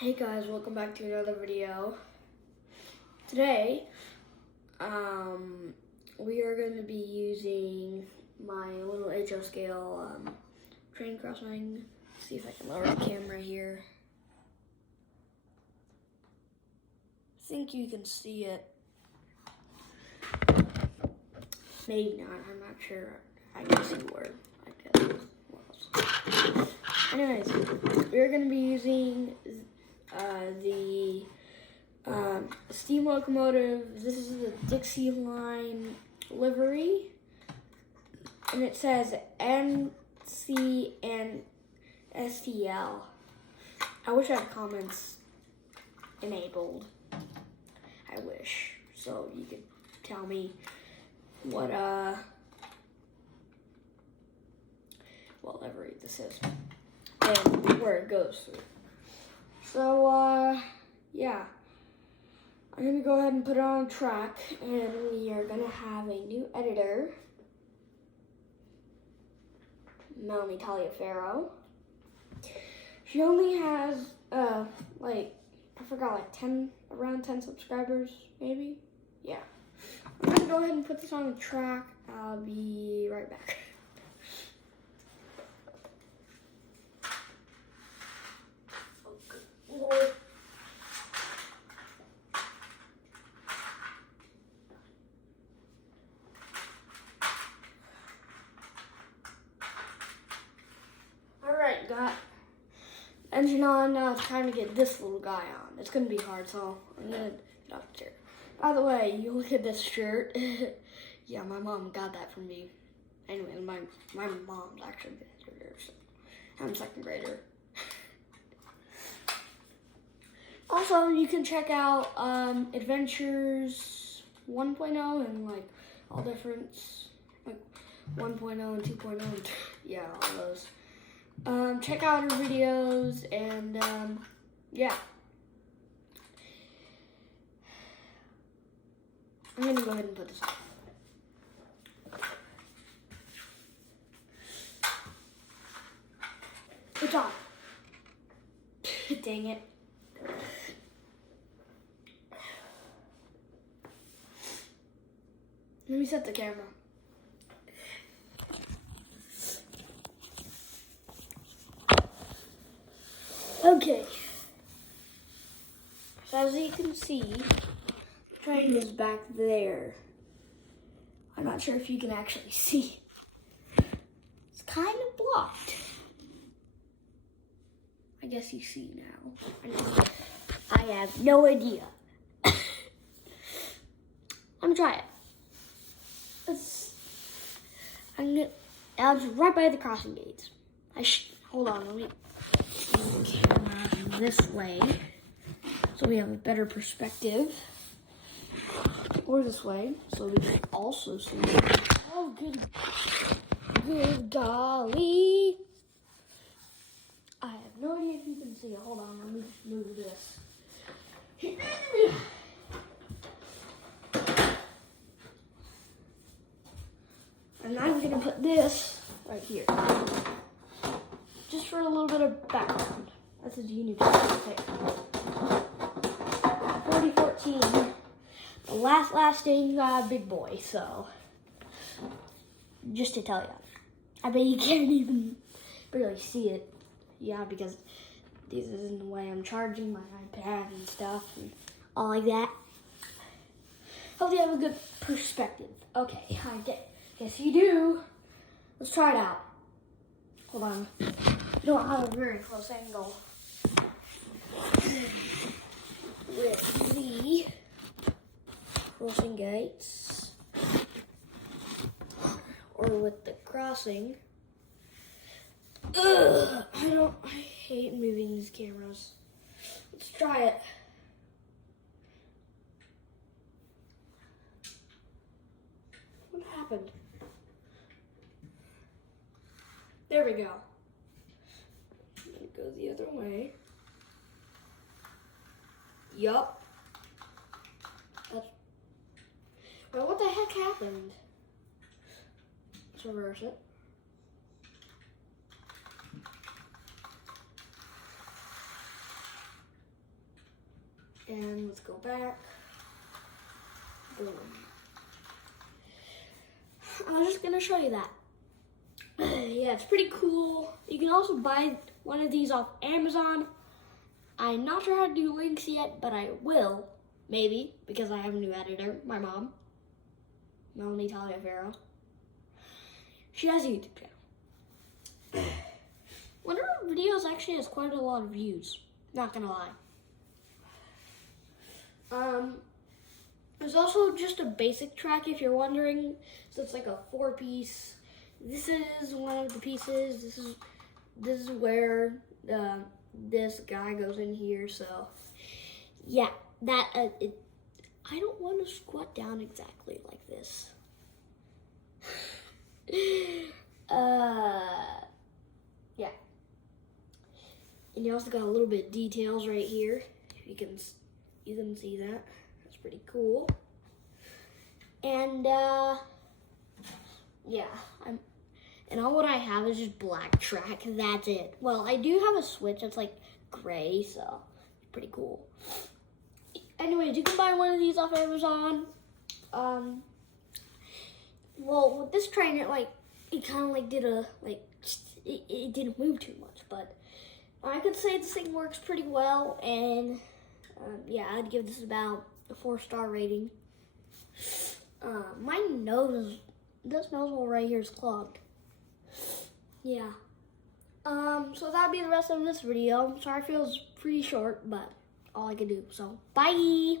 Hey guys, welcome back to another video. Today, we are going to be using my little HO scale train crossing. See if I can lower the camera here. I think you can see it. Maybe not, I'm not sure. I can see where I guess it was. Anyways, we're going to be using the steam locomotive. This is the Dixie Line livery, and it says NC and STL. I wish I had comments enabled. I wish, so you could tell me what livery this is and where it goes through. So, yeah. I'm going to go ahead and put it on track, and we are going to have a new editor, Melanie Taliaferro. She only has, around 10 subscribers, maybe? Yeah. I'm going to go ahead and put this on the track. I'll be right back. Alright, got engine on. Now it's time to get this little guy on. It's going to be hard, so I'm going to get off the chair. By the way, you look at this shirt. Yeah, my mom got that from me. Anyway, my mom's actually the editor, so I'm a second grader. Also, you can check out Adventures 1.0 and all different, 1.0 and 2.0 and yeah, all those. Check out her videos and yeah. I'm gonna go ahead and put this on. It's on. Dang it. Let me set the camera. Okay. So as you can see, the train is back there. I'm not sure if you can actually see. It's kind of blocked. I guess you see now. I have no idea. I'm gonna try it. I was right by the crossing gates. Hold on, let me move the camera this way so we have a better perspective. Or this way, so we can also see. Oh, good golly. I have no idea if you can see it. Hold on, let me just move this. And I'm gonna put this right here, just for a little bit of background. This is Union Pacific 4014, the last lasting big boy. So, just to tell you, I bet you can't even barely see it. Yeah, because this isn't the way I'm charging my iPad and stuff and all like that. Hope you have a good perspective. Okay, I guess you do. Let's try it out. Hold on. You don't have a very close angle with the crossing gates or with the crossing. Ugh, I hate moving these cameras. Let's try it. What happened? There we go. I'm gonna go the other way. Yup. Wait, what the heck happened? Let's reverse it. And let's go back. Boom. I was just gonna show you that. Yeah, it's pretty cool. You can also buy one of these off Amazon. I'm not sure how to do links yet, but I will, maybe, because I have a new editor, my mom, Melanie Taliaferro. She has a YouTube channel. One of her videos actually has quite a lot of views, not gonna lie. There's also just a basic track if you're wondering. So it's like a 4-piece. This is one of the pieces. This is where this guy goes in here. So yeah, that I don't want to squat down exactly like this. Yeah. And you also got a little bit of details right here. You can see that. That's pretty cool. And yeah, and all what I have is just black track. That's it. Well, I do have a switch that's like gray, so it's pretty cool. Anyways, you can buy one of these off Amazon. Well, with this train, it kind of like did a it didn't move too much, but I could say this thing works pretty well, and yeah, I'd give this about a 4-star rating. My nose, this nose hole right here is clogged. Yeah. So that'd be the rest of this video. I'm sorry if it was pretty short, but all I could do. So, bye!